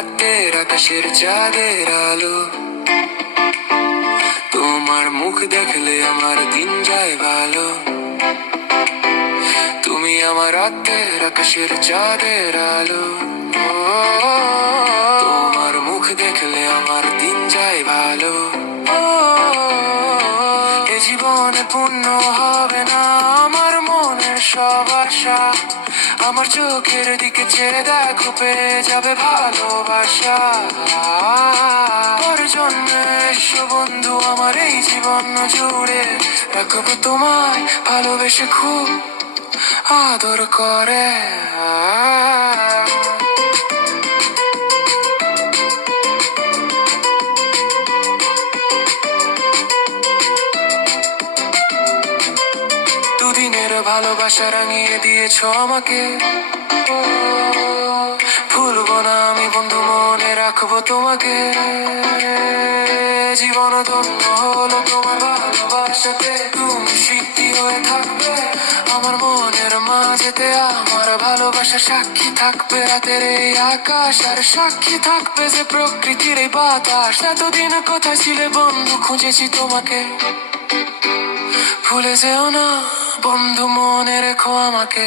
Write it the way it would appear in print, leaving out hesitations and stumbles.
রাতের আকাশের চাঁদের আলো। তোমার মুখ দেখলে আমার দিন যায় ভালো। তুমি আমার রাতের আকাশের চাঁদের আলো। ও, তোমার মুখ দেখলে আমার দিন যায় ভালো। ও, এ জীবনে পূর্ণ হবে না আমার মনের সব আশা। আমার চোখের দিকে চেয়ে দেখো, পেয়ে যাবে ভালোবাসা। পর জন্মে এসো বন্ধু আমার এই জীবন জুড়ে, রাখবো তোমায় ভালোবেসে খুব আদর করে। দুদিনের ভালোবাসা রাঙিয়ে দিয়েছো আমাকে। ও, ভুলবো না আমি বন্ধু, মনে রাখবো তোমাকে। জীবন ধন্য হলো তোমার ভালোবাসাতে। তুমি স্মৃতি হয়ে থাকবে আমার মনের মাঝেতে। আমার ভালোবাসা সাক্ষী থাকবে রাতের এই আকাশ, আর সাক্ষী থাকবে যে প্রকৃতির এই বাতাস। এতদিন কোথায় ছিলে বন্ধু, খুঁজেছি তোমাকে। ভুলে যেও না বন্ধু, মনে রেখো আমাকে।